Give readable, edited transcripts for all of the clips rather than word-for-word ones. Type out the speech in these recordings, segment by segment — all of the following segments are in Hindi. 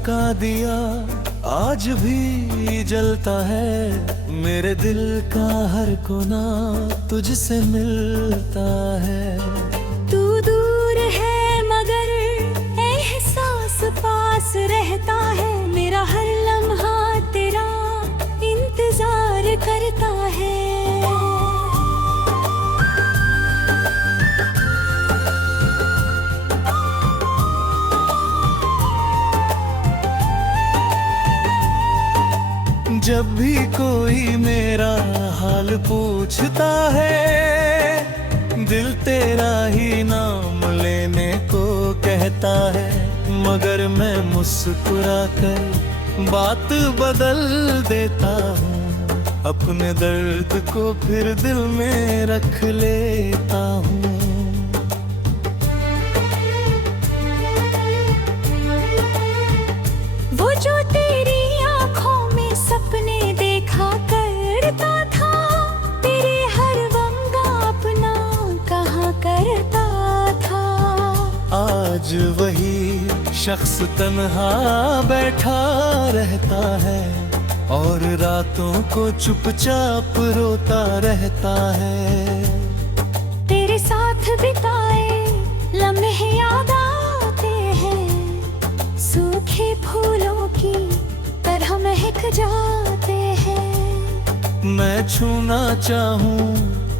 का दिया आज भी जलता है, मेरे दिल का हर कोना तुझसे मिलता है। तू दूर है मगर एहसास पास रहता है, मेरा हर लम्हा तेरा इंतजार करता है। जब भी कोई मेरा हाल पूछता है, दिल तेरा ही नाम लेने को कहता है, मगर मैं मुस्कुरा कर बात बदल देता हूँ, अपने दर्द को फिर दिल में रख लेता हूँ। वो जो तेरी आँखों में सपने देखा करता था, तेरे हर वंगा अपना कहाँ करता था। आज वही शख्स तन्हा बैठा रहता है और रातों को चुपचाप रोता रहता है। तेरे साथ बिताए लम्हे याद आते हैं, सूखे फूलों की तरह महक जाते हैं। मैं छूना चाहूं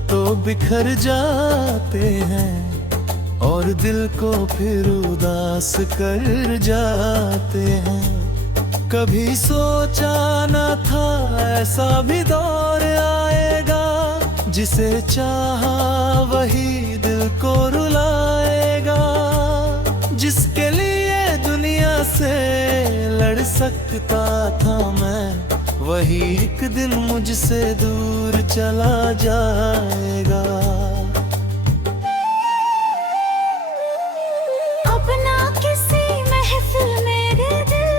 तो बिखर जाते हैं और दिल को फिर उदास कर जाते हैं। कभी सोचा न था ऐसा भी दौर आएगा, जिसे चाहा वही दिल को रुलाएगा, जिसके लिए दुनिया से लड़ सकता था मैं, वही एक दिन मुझसे दूर चला जाएगा। अपना किसी महफिल में दिल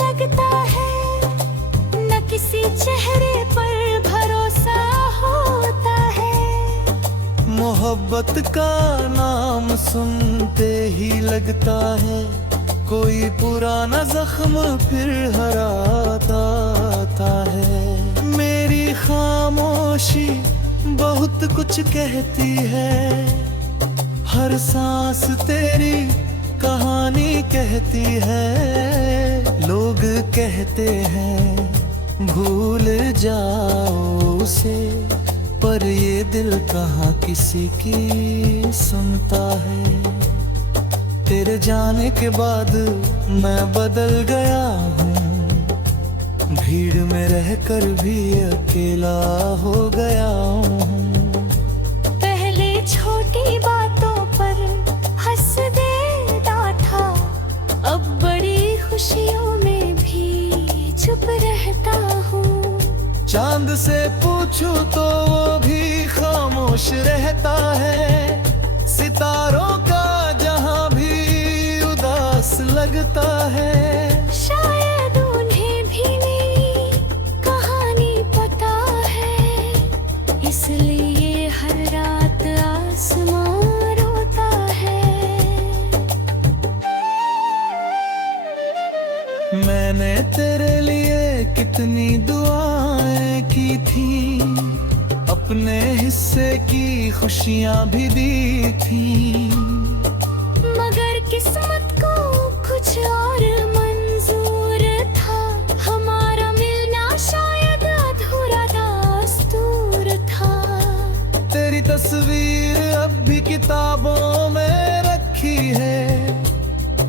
लगता है, न किसी चेहरे पर भरोसा होता है। मोहब्बत का नाम सुनते ही लगता है, कोई पुराना जख्म फिर हराता है। मेरी खामोशी बहुत कुछ कहती है, हर सांस तेरी कहानी कहती है। लोग कहते हैं भूल जाओ उसे, पर ये दिल कहाँ किसी की सुनता है। तेरे जाने के बाद मैं बदल गया हूँ, भीड़ में रहकर भी अकेला हो गया हूँ। पहले छोटी बातों पर हंस देता था, अब बड़ी खुशियों में भी चुप रहता हूँ। चांद से पूछूं तो वो भी खामोश रहता है, सितारों का जहां भी उदास लगता है। शायद उन्हें भी मेरी कहानी पता है, इसलिए हर रात आसमां रोता है। मैंने तेरे लिए कितनी दुआएं की थी, अपने हिस्से की खुशियां भी दी थी, मगर किस्मत को कुछ और मंजूर था। हमारा मिलना शायद अधूरा दास्तूर था। तेरी तस्वीर अब भी किताबों में रखी है,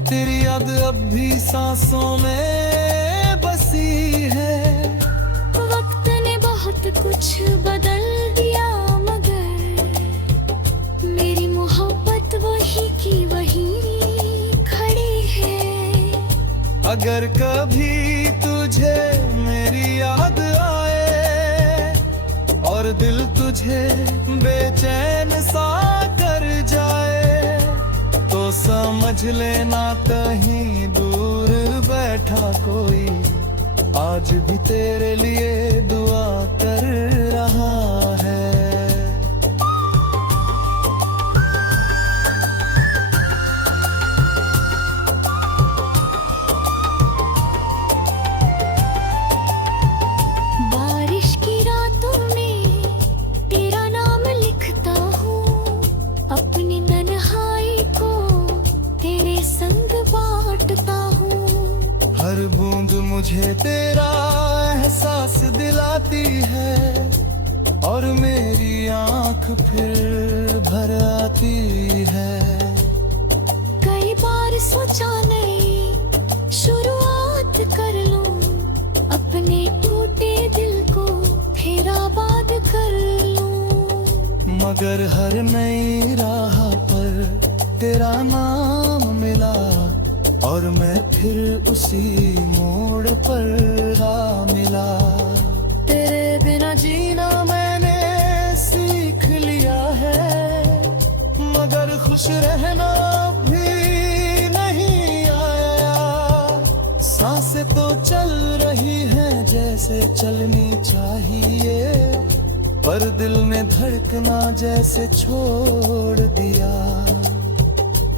तेरी याद अब भी सांसों में बसी है। वक्त ने बहुत कुछ बदल दिया, मगर मेरी मोहब्बत वही की वही खड़ी है। अगर कभी तुझे मेरी याद आए और दिल तुझे बेचैन सा कर जाए, तो समझ लेना कहीं दूर बैठा कोई आज भी तेरे लिए दुआ कर रहा है। तेरा एहसास दिलाती है और मेरी आंख फिर भर आती है। कई बार सोचा नहीं शुरुआत कर लूं, अपने टूटे दिल को फिर आबाद कर लूं। मगर हर नई राह पर तेरा नाम मिला और मैं फिर उसी मोड़ पर आ मिला। तेरे बिना जीना मैंने सीख लिया है, मगर खुश रहना भी नहीं आया। सांसें तो चल रही हैं जैसे चलनी चाहिए, पर दिल ने धड़कना जैसे छोड़ दिया।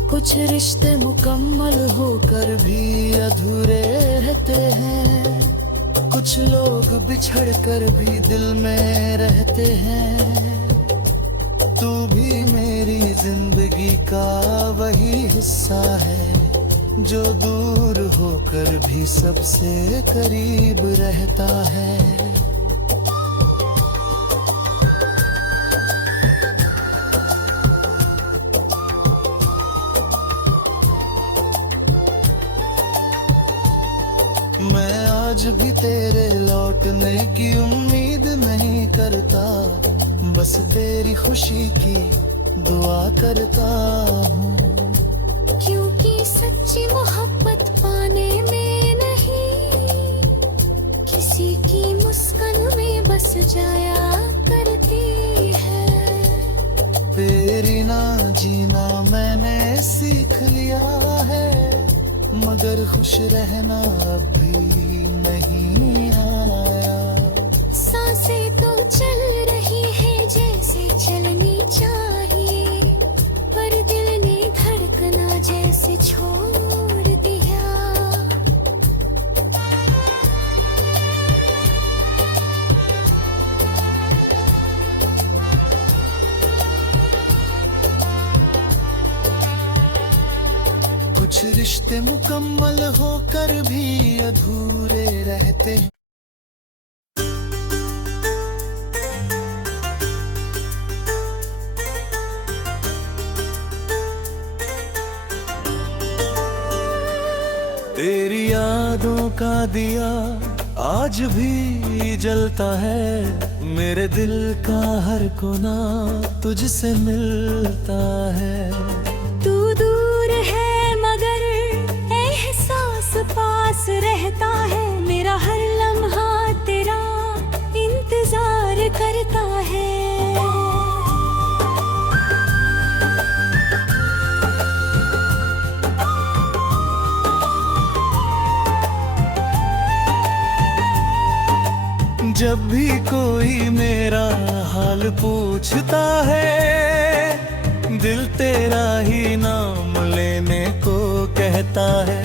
कुछ रिश्ते मुकम्मल होकर भी अधूरे रहते हैं, कुछ लोग बिछड़ कर भी दिल में रहते हैं। तू भी मेरी जिंदगी का वही हिस्सा है जो दूर होकर भी सबसे करीब रहता है। मैं आज भी तेरे लौटने की उम्मीद नहीं करता, बस तेरी खुशी की दुआ करता हूँ। क्योंकि सच्ची मोहब्बत पाने में नहीं, किसी की मुस्कान में बस जाया करती है। तेरी ना जीना मैंने सीख लिया है, मगर खुश रहना अब भी नहीं आया। सांसें तो चल रही है जैसे चलनी चाहिए, पर दिल ने धड़कना जैसे छोड़ दिया। कुछ रिश्ते मुकम्मल होकर भी अधूरे रहते हैं। तेरी यादों का दिया आज भी जलता है, मेरे दिल का हर कोना तुझसे मिलता है। तू दूर है मगर एहसास पास रहता है, मेरा हर लम्हा तेरा इंतजार करता है। जब भी कोई मेरा हाल पूछता है, दिल तेरा ही नाम लेने को कहता है।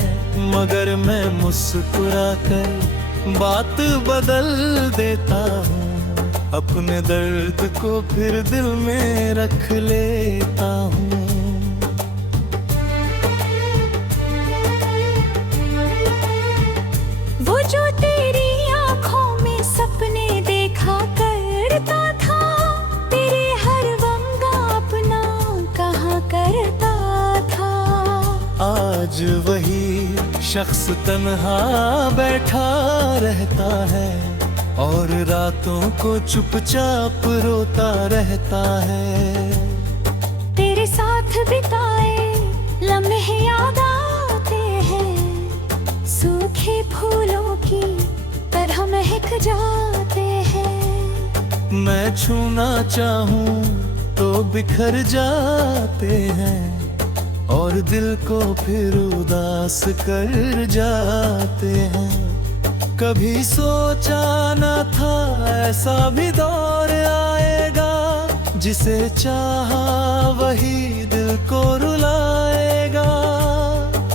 मगर मैं मुस्कुरा कर बात बदल देता हूँ, अपने दर्द को फिर दिल में रख लेता हूँ। वो जो तेरी आँखों में सपने देखा करता था, तेरे हर वंगा अपना कहाँ करता था। आज वही शख्स तन्हा बैठा रहता है और रातों को चुपचाप रोता रहता है। तेरे साथ बिताए लम्हे याद आते हैं, सूखे फूलों की तरह महक जाते हैं। मैं छूना चाहूं तो बिखर जाते हैं और दिल को फिर उदास कर जाते हैं। कभी सोचा न था ऐसा भी दौर आएगा, जिसे चाहा वही दिल को रुलाएगा।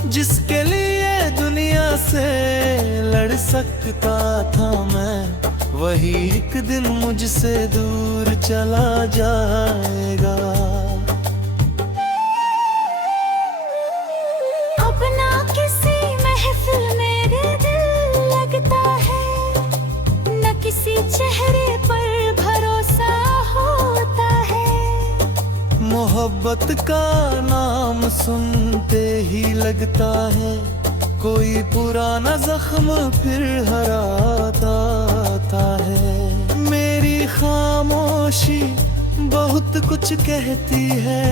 जिसके लिए दुनिया से लड़ सकता था मैं, वही एक दिन मुझसे दूर चला जाएगा। अपना किसी महफिल मेरे दिल लगता मोहब्बत का नाम सुनते ही लगता है कोई पुराना जख्म फिर हराता आता है। मेरी खामोशी बहुत कुछ कहती है,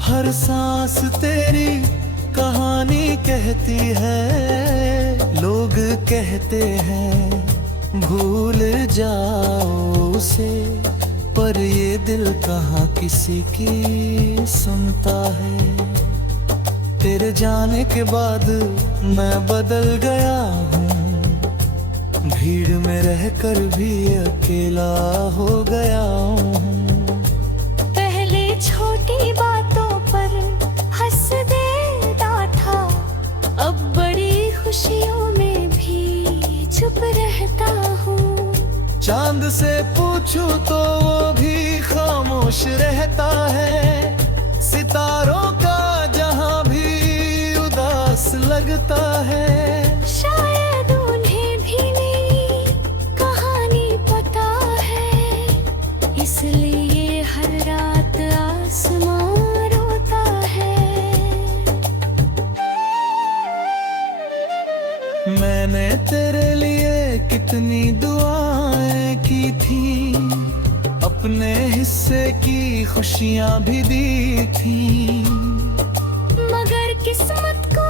हर सांस तेरी कहानी कहती है। लोग कहते हैं भूल जाओ उसे, पर ये दिल कहाँ किसी की सुनता है। तेरे जाने के बाद मैं बदल गया हूँ, भीड़ में रहकर भी अकेला हो गया हूँ। पहले छोटी बातों पर हंस देता था, अब बड़ी खुशियों में भी चुप रहता हूँ। चांद से पूछूं तो वो भी खामोश रहता है, सितारों का जहां भी उदास लगता है। शायद उन्हें भी मेरी कहानी पता है, इसलिए हर रात आसमां रोता है। मैंने तेरे लिए कितनी दुआएं की थी, अपने हिस्से की खुशियां भी दी थी, मगर किस्मत को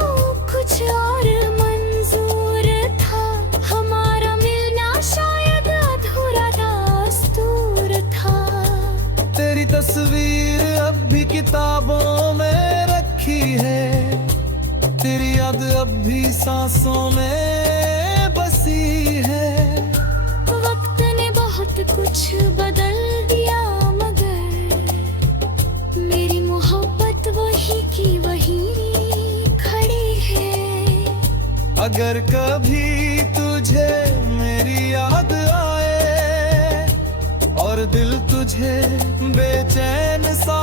कुछ और मंजूर था। हमारा मिलना शायद अधूरा दास्तूर था। तेरी तस्वीर अब भी किताबों में रखी है, तेरी याद अब भी सांसों में बसी है। वक्त ने बहुत कुछ बदल दिया, मगर मेरी मोहब्बत वही की वही खड़ी है। अगर कभी तुझे मेरी याद आए और दिल तुझे बेचैन सा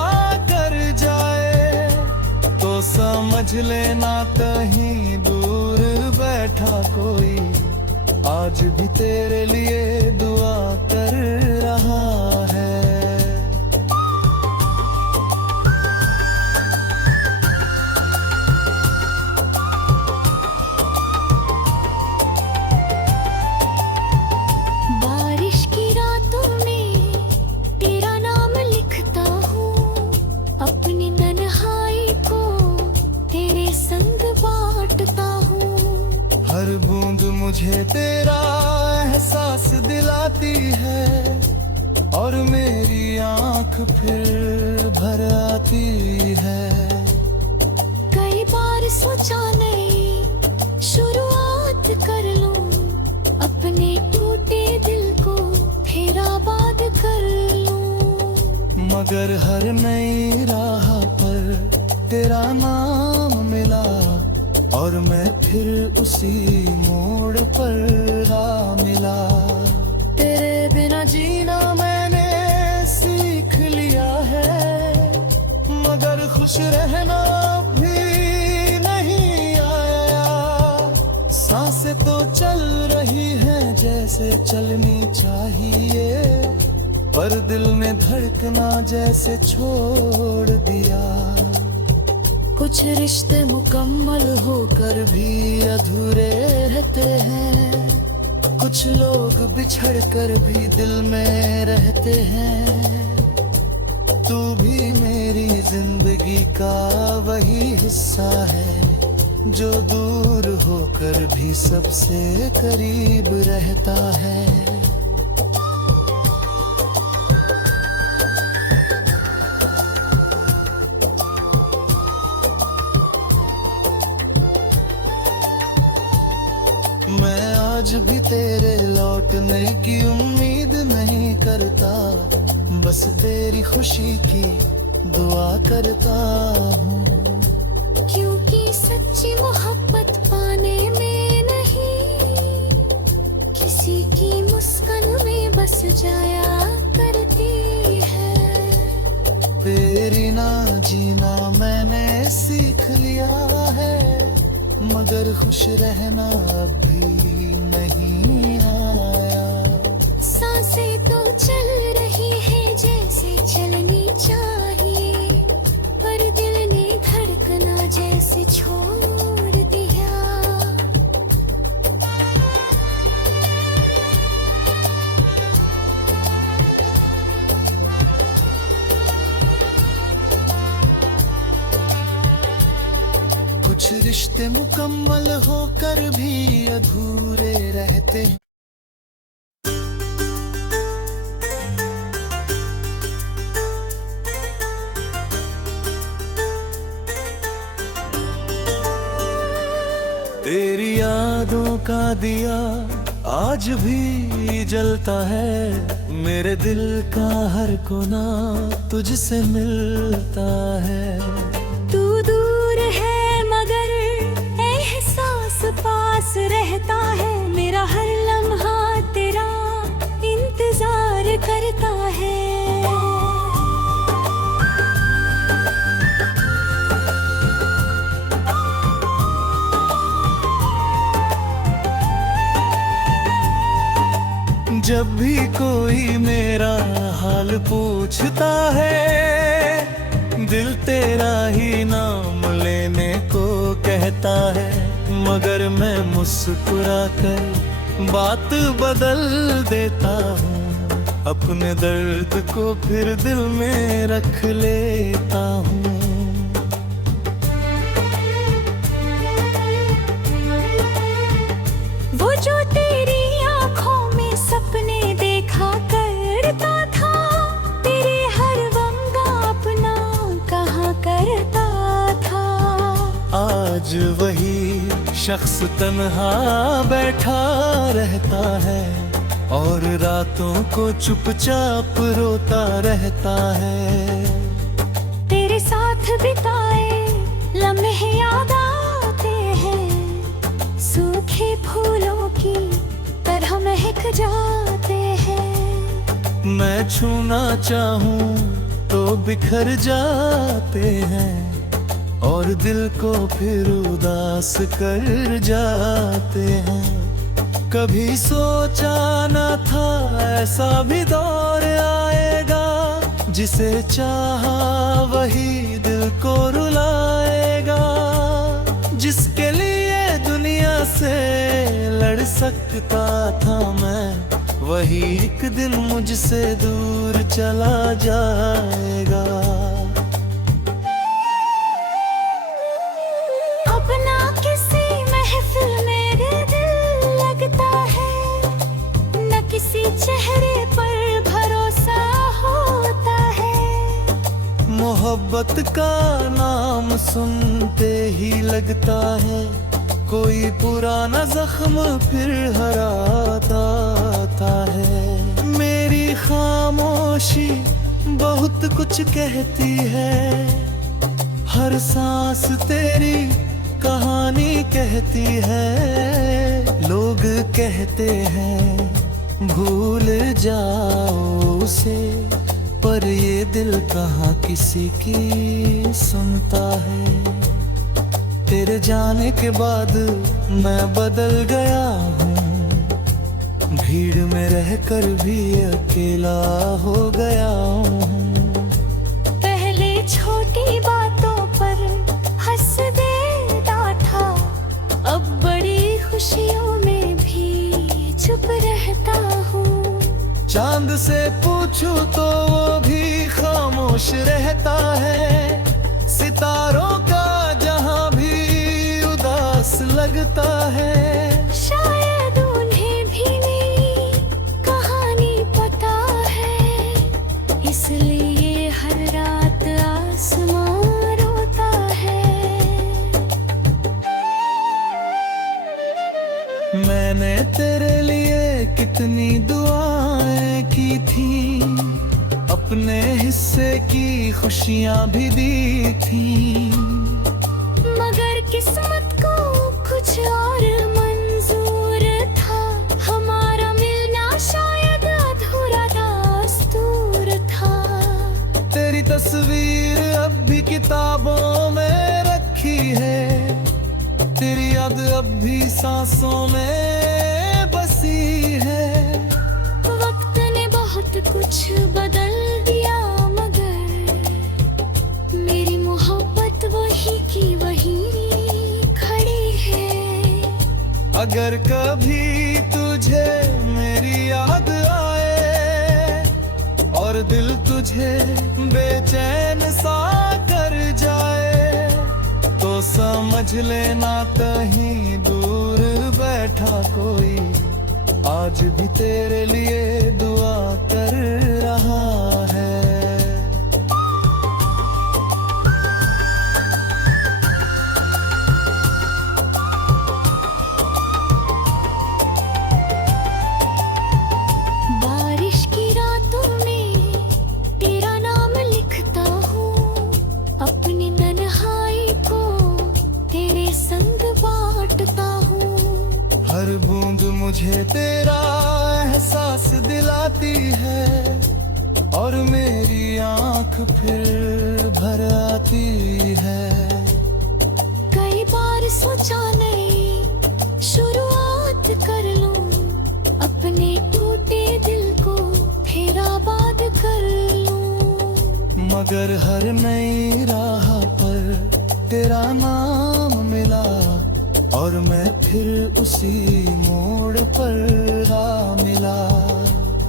कर जाए, तो समझ लेना कहीं दूर बैठा कोई आज भी तेरे लिए दुआ कर रहा है। बारिश की रातों में तेरा नाम लिखता हूँ, अपनी तन्हाई को तेरे संग बांटता हूँ। हर बूंद मुझे तेरा एहसास दिलाती है, और मेरी आंख फिर भर आती है। कई बार सोचा नहीं शुरुआत कर लूं, अपने टूटे दिल को फिर आबाद कर लूं। मगर हर नई राह पर तेरा नाम मिला, और मैं फिर उसी मोड़ पर आ मिला। तेरे बिना जीना मैंने सीख लिया है, मगर खुश रहना भी नहीं आया। सांसें तो चल रही हैं जैसे चलनी चाहिए, पर दिल ने धड़कना जैसे छोड़ दिया। कुछ रिश्ते मुकम्मल होकर भी अधूरे रहते हैं, कुछ लोग बिछड़ कर भी दिल में रहते हैं। तू भी मेरी जिंदगी का वही हिस्सा है, जो दूर होकर भी सबसे करीब रहता है। मैं आज भी तेरे लौटने की उम्मीद नहीं करता, बस तेरी खुशी की दुआ करता हूँ। क्योंकि सच्ची मोहब्बत पाने में नहीं, किसी की मुस्कान में बस जाया करती है। तेरी ना जीना मैंने सीख लिया है, मगर खुश रहना अब भी नहीं आया। सांसें तो चल रही है जैसे चलनी चाहिए, रिश्ते मुकम्मल होकर भी अधूरे रहते हैं। तेरी यादों का दिया आज भी जलता है, मेरे दिल का हर कोना तुझसे मिलता है। तू दूर है मगर एहसास पास रहता है, मेरा हर लम्हा तेरा इंतजार करता है। जब भी कोई मेरा हाल पूछता है, दिल तेरा ही नाम लेने को कहता है, मगर मैं मुस्कुरा कर बात बदल देता हूँ, अपने दर्द को फिर दिल में रख लेता हूँ। वो जो तेरी आँखों में सपने देखा करता था, तेरे हर वंगा अपना कहाँ करता था। आज वही शख्स तन्हा बैठा रहता है और रातों को चुपचाप रोता रहता है। तेरे साथ बिताए लम्हे याद आते हैं, सूखे फूलों की तरह महक जाते हैं। मैं छूना चाहूं तो बिखर जाते हैं और दिल को फिर उदास कर जाते हैं। कभी सोचा न था ऐसा भी दौर आएगा, जिसे चाहा वही दिल को रुलाएगा, जिसके लिए दुनिया से लड़ सकता था मैं, वही एक दिन मुझसे दूर चला जाएगा। अपना किसी महफिल मेरे दिल लगता है, न किसी चेहरे पर भरोसा होता है। मोहब्बत का नाम सुनते ही लगता है, कोई पुराना जख्म फिर हराता है। मेरी खामोशी बहुत कुछ कहती है, हर सांस तेरी कहानी कहती है। लोग कहते हैं भूल जाओ उसे, पर ये दिल कहाँ किसी की सुनता है। तेरे जाने के बाद मैं बदल गया हूँ, भीड़ में रहकर भी अकेला हो गया हूँ। पहले छोटी बातों पर हंस देता था, अब बड़ी खुशियों में भी चुप रहता हूँ। चांद से पूछूं तो वो भी खामोश रहता है, सितारों का जहां भी उदास लगता है। शायद उन्हें भी मेरी कहानी पता है, इसलिए हर रात आसमां रोता है। मैंने तेरे लिए कितनी दुआएं की थी, अपने हिस्से की खुशियां भी दी थी, मगर किस्मत को कुछ और मंजूर था। हमारा मिलना शायद अधूरा दास्तूर था। तेरी तस्वीर अब भी किताबों में रखी है, तेरी याद अब भी सांसों में बसी है। वक्त ने बहुत कुछ बदल दिया, मगर मेरी मोहब्बत वही की वही खड़ी है। अगर कभी तुझे मेरी याद आए और दिल तुझे बेचैन सा कर जाए, तो समझ लेना कहीं दूर बैठा कोई आज भी तेरे लिए दुआ कर रहा है। बारिश की रातों में तेरा नाम लिखता हूँ, अपनी तन्हाई को तेरे संग बांटता हूँ। हर बूंद मुझे तेरा एहसास दिलाती है और मेरी आंख फिर भर आती है। कई बार सोचा नहीं शुरुआत कर लूं, अपने टूटे दिल को फिर आबाद कर लूं। मगर हर नई राह पर तेरा नाम मिला और मैं फिर उसी मोड़ पर आ मिला।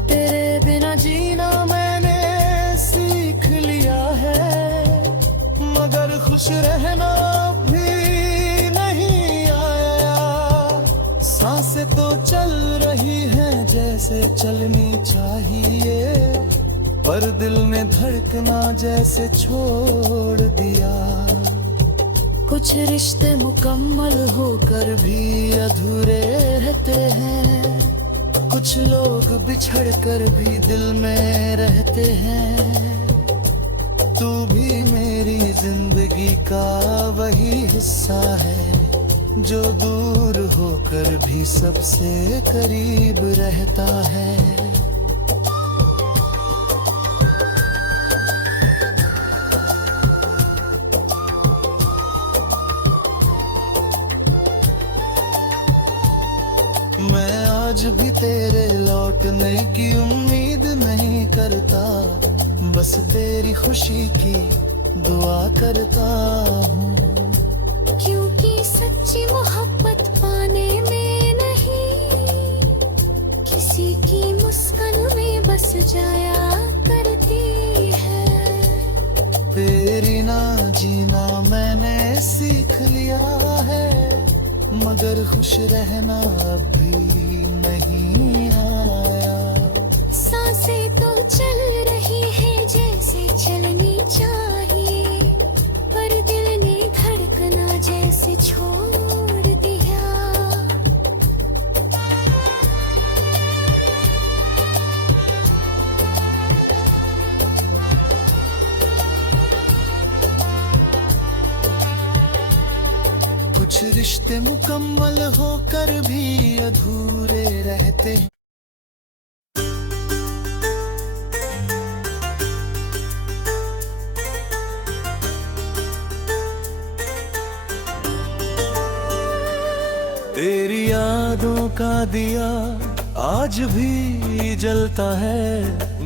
तेरे बिना जीना मैंने सीख लिया है, मगर खुश रहना भी नहीं आया। सांसें तो चल रही हैं जैसे चलनी चाहिए, पर दिल ने धड़कना जैसे छोड़ दिया। कुछ रिश्ते मुकम्मल होकर भी अधूरे रहते हैं, कुछ लोग बिछड़ कर भी दिल में रहते हैं। तू भी मेरी जिंदगी का वही हिस्सा है जो दूर होकर भी सबसे करीब रहता है। मैं आज भी तेरे लौटने की उम्मीद नहीं करता, बस तेरी खुशी की दुआ करता हूँ। क्योंकि सच्ची मोहब्बत पाने में नहीं, किसी की मुस्कान में बस जाया करती है। तेरी ना जीना मैंने सीख लिया है, मगर खुश रहना अब भी नहीं आया। सांसें तो चल रही है जैसे चलनी चाहिए, पर दिल ने धड़कना जैसे छोड़ दिया। कुछ रिश्ते मुकम्मल होकर भी अधूरे रहते हैं। तेरी यादों का दिया आज भी जलता है,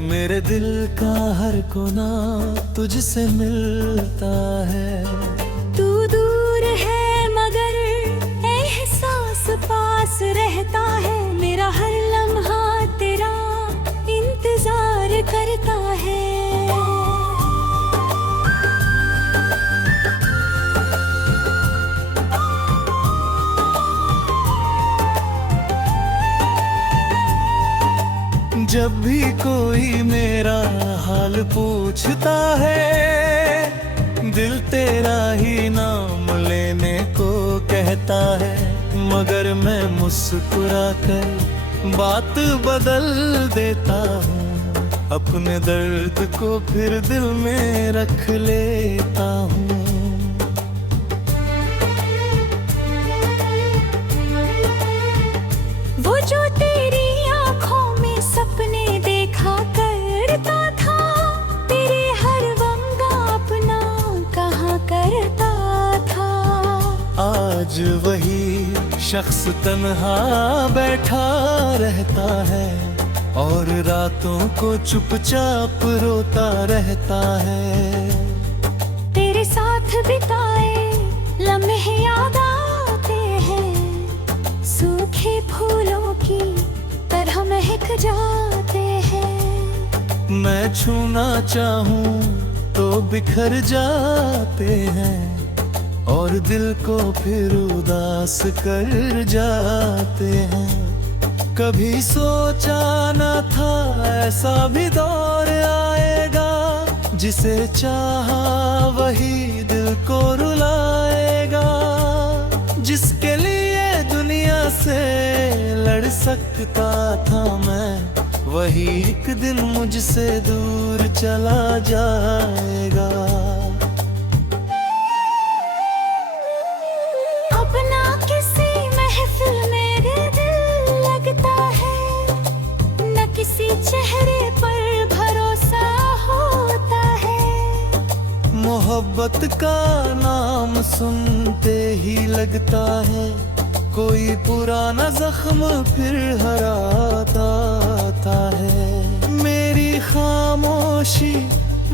मेरे दिल का हर कोना तुझसे मिलता है। तू दूर है मगर एहसास पास रहता है, मेरा हर लम्हा तेरा इंतजार करता है। जब भी कोई मेरा हाल पूछता है, दिल तेरा ही नाम लेने को कहता है। मगर मैं मुस्कुरा कर बात बदल देता हूँ, अपने दर्द को फिर दिल में रख लेता हूँ। वो जो तेरी आँखों में सपने देखा करता था, तेरे हर वंगा अपना कहाँ करता था। आज वही शख्स तन्हा बैठा रहता है और रातों को चुपचाप रोता रहता है। तेरे साथ बिताए लम्हे याद आते हैं, सूखे फूलों की तरह महक जाते हैं। मैं छूना चाहूं तो बिखर जाते हैं, और दिल को फिर उदास कर जाते हैं। कभी सोचा न था ऐसा भी दौर आएगा, जिसे चाहा वही दिल को रुलाएगा। जिसके लिए दुनिया से लड़ सकता था मैं, वही एक दिन मुझसे दूर चला जाएगा। अपना किसी महफिल मेरे दिल लगता है, न किसी चेहरे पर भरोसा होता है। मोहब्बत का नाम सुनते ही लगता है, कोई पुराना जख्म फिर हराता है। मेरी खामोशी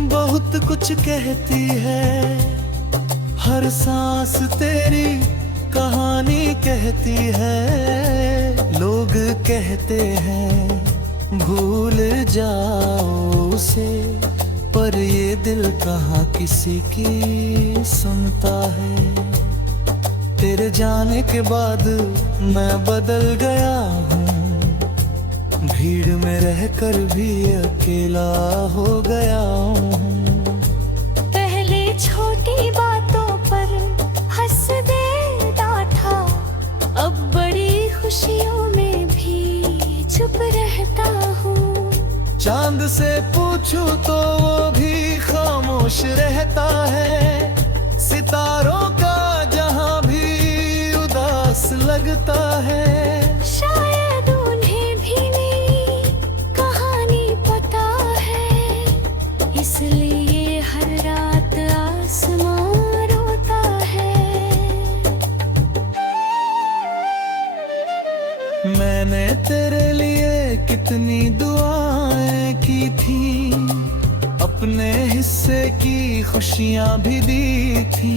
बहुत कुछ कहती है, हर सांस तेरी कहानी कहती है। लोग कहते हैं भूल जाओ उसे, पर ये दिल कहाँ किसी की सुनता है। तेरे जाने के बाद मैं बदल गया हूँ, भीड़ में रहकर भी अकेला हो गया हूँ। पहले छोटी बातों पर हंस देता था, अब बड़ी खुशियों में भी चुप रहता हूँ। चांद से पूछूं तो वो भी खामोश रहता है, सितारों का जहां भी उदास लगता है। शायद उन्हें भी मेरी कहानी पता है, इसलिए हर रात आसमां रोता है। मैंने तेरे लिए कितनी दुआएं की थी, अपने हिस्से की खुशियां भी दी थी।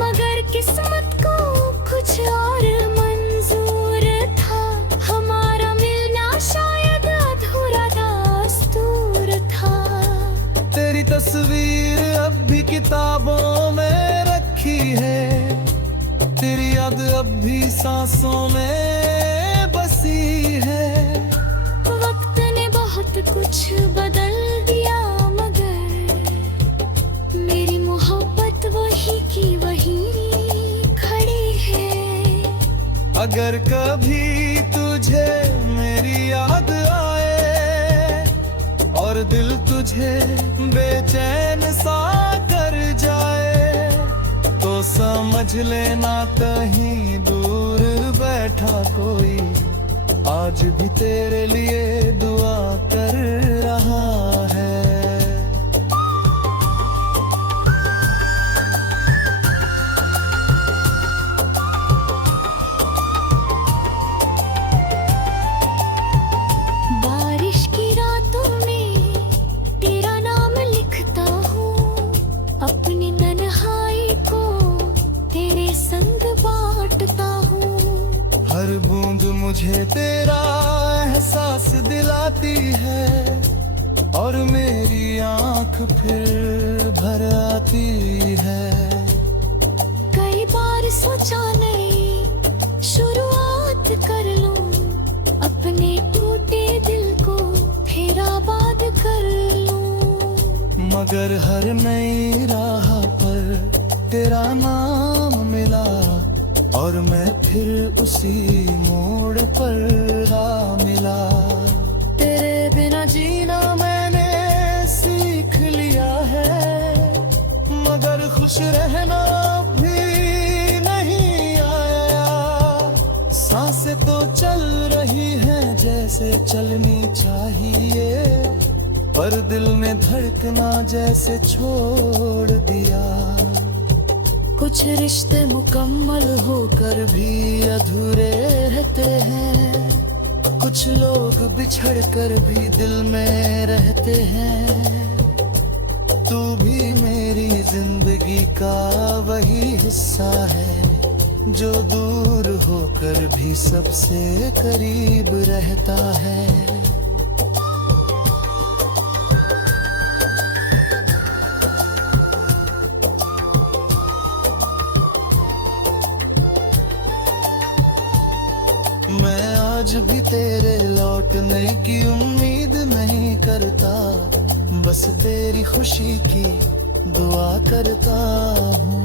मगर किस्मत को कुछ और मंजूर था, हमारा मिलना शायद अधूरा दास्तूर था। तेरी तस्वीर अब भी किताबों में रखी है, तेरी याद अब भी सांसों में बसी है। वक्त ने बहुत कुछ बदल दिया, मगर मेरी मोहब्बत वही की वही खड़ी है। अगर कभी तुझे मेरी याद आए और दिल तुझे बेचैन सा कर जाए, तो समझ लेना कहीं दूर बैठा कोई आज भी तेरे लिए दुआ कर रहा है। बारिश की रातों में तेरा नाम लिखता हूँ, अपनी तन्हाई को तेरे संग बांटता हूँ। हर बूंद मुझे तेरा एहसास दिलाती है, और मेरी आंख फिर भर आती है। कई बार सोचा नहीं शुरुआत कर लूं, अपने टूटे दिल को फिर आबाद कर लूं। मगर हर नई राह पर तेरा नाम मिला, और मैं फिर उसी मोड़ पर आ मिला। तेरे बिना जीना मैंने सीख लिया है, मगर खुश रहना भी नहीं आया। सांसें तो चल रही हैं जैसे चलनी चाहिए, पर दिल ने धड़कना जैसे छोड़ दिया। कुछ रिश्ते मुकम्मल होकर भी अधूरे रहते हैं, कुछ लोग बिछड़ कर भी दिल में रहते हैं। तू भी मेरी जिंदगी का वही हिस्सा है, जो दूर होकर भी सबसे करीब रहता है। आज भी तेरे लौटने की उम्मीद नहीं करता, बस तेरी खुशी की दुआ करता हूँ।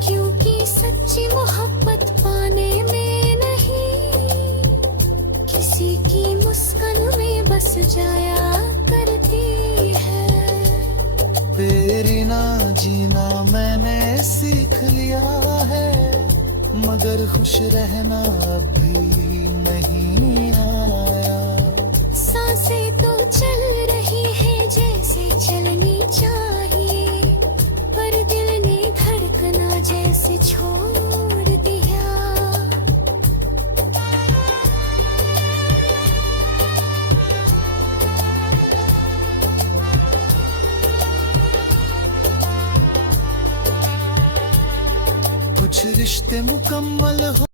क्योंकि सच्ची मोहब्बत पाने में नहीं, किसी की मुस्कान में बस जाया करती है। तेरी ना जीना मैंने सीख लिया है, मगर खुश रहना अब भी नहीं आया। सांसें तो चल रही है जैसे चलनी चाहिए, पर दिल ने धड़कना जैसे छोड़ दिया। कुछ रिश्ते मुकम्मल हो